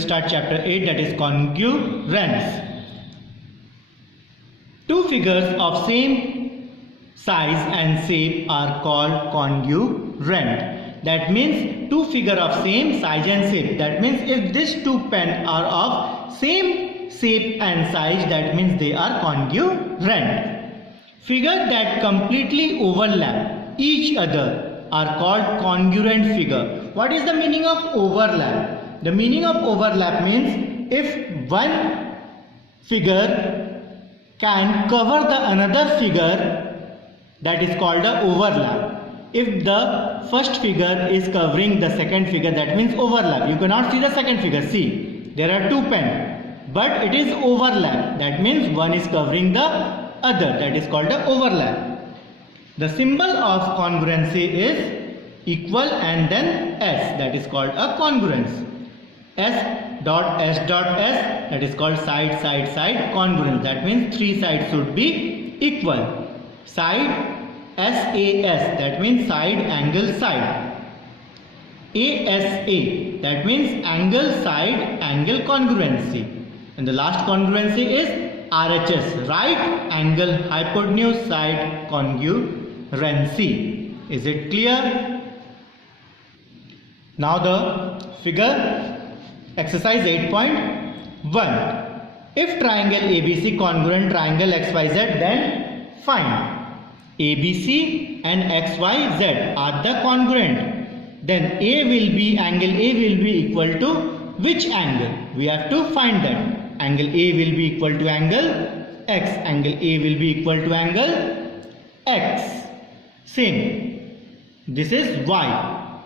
will start chapter 8, that is congruence. Two figures of same size and shape are called congruent. That means two figures of same size and shape. That means if these two pens are of same shape and size, that means they are congruent. Figures that completely overlap each other are called congruent figure. What is the meaning of overlap? The meaning of overlap means if one figure can cover the another figure, that is called the overlap. If the first figure is covering the second figure, that means overlap. You cannot see the second figure. See, there are two pens, but it is overlap. That means one is covering the other. That is called the overlap. The symbol of congruency is equal and then S. That is called a congruence. S dot S dot S, that is called side side side congruence. That means three sides should be equal. Side SAS, that means side angle side. ASA, that means angle side angle congruency. And the last congruency is RHS, right angle hypotenuse side congruency. Is it clear? Now the figure exercise 8.1. If triangle ABC congruent triangle XYZ, then find ABC and XYZ are the congruent. Then angle A will be equal to which angle? We have to find that. Angle A will be equal to angle X. Angle A will be equal to angle X. Same. This is Y.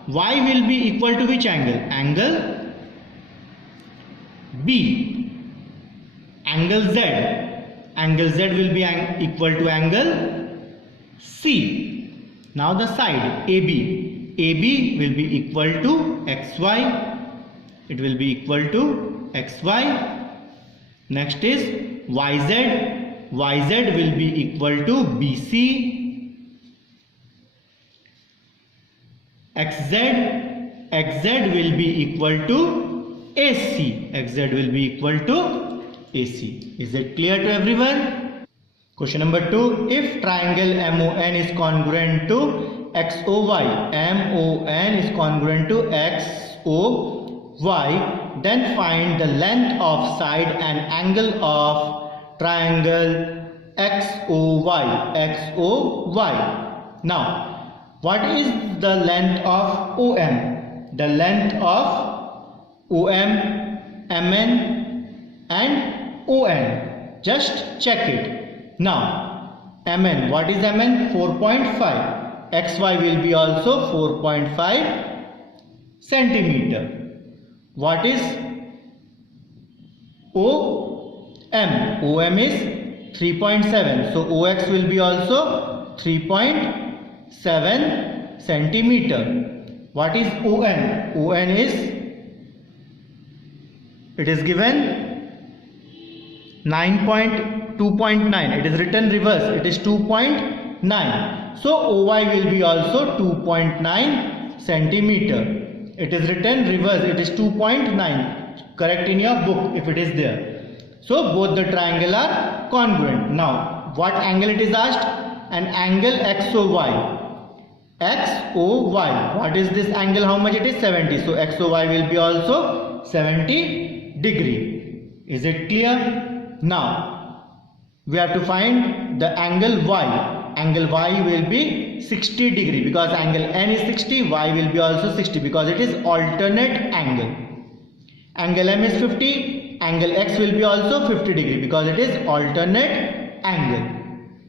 Y will be equal to which angle? Angle B. Angle Z. Angle Z will be equal to angle C. Now the side AB. AB will be equal to XY. It will be equal to XY. Next is YZ. YZ will be equal to BC. XZ. XZ will be equal to AC. XZ will be equal to AC. Is it clear to everyone? Question number 2. If triangle MON is congruent to XOY, MON is congruent to XOY, then find the length of side and angle of triangle XOY. XOY. Now, what is the length of OM? The length of OM, MN and ON. Just check it. Now, MN, what is MN? 4.5. XY will be also 4.5 centimeter. What is OM? OM is 3.7. So OX will be also 3.7 centimeter. What is ON? ON is, it is given 2.9. It is written reverse. It is 2.9. So OY will be also 2.9 centimeter. It is written reverse. It is 2.9. Correct in your book if it is there. So both the triangle are congruent. Now what angle it is asked? An angle XOY. XOY. What is this angle? How much it is? 70. So XOY will be also 70 degree. Is it clear? Now we have to find the angle Y. Angle Y will be 60 degree because angle N is 60, Y will be also 60 because it is alternate angle. Angle M is 50, angle X will be also 50 degree because it is alternate angle.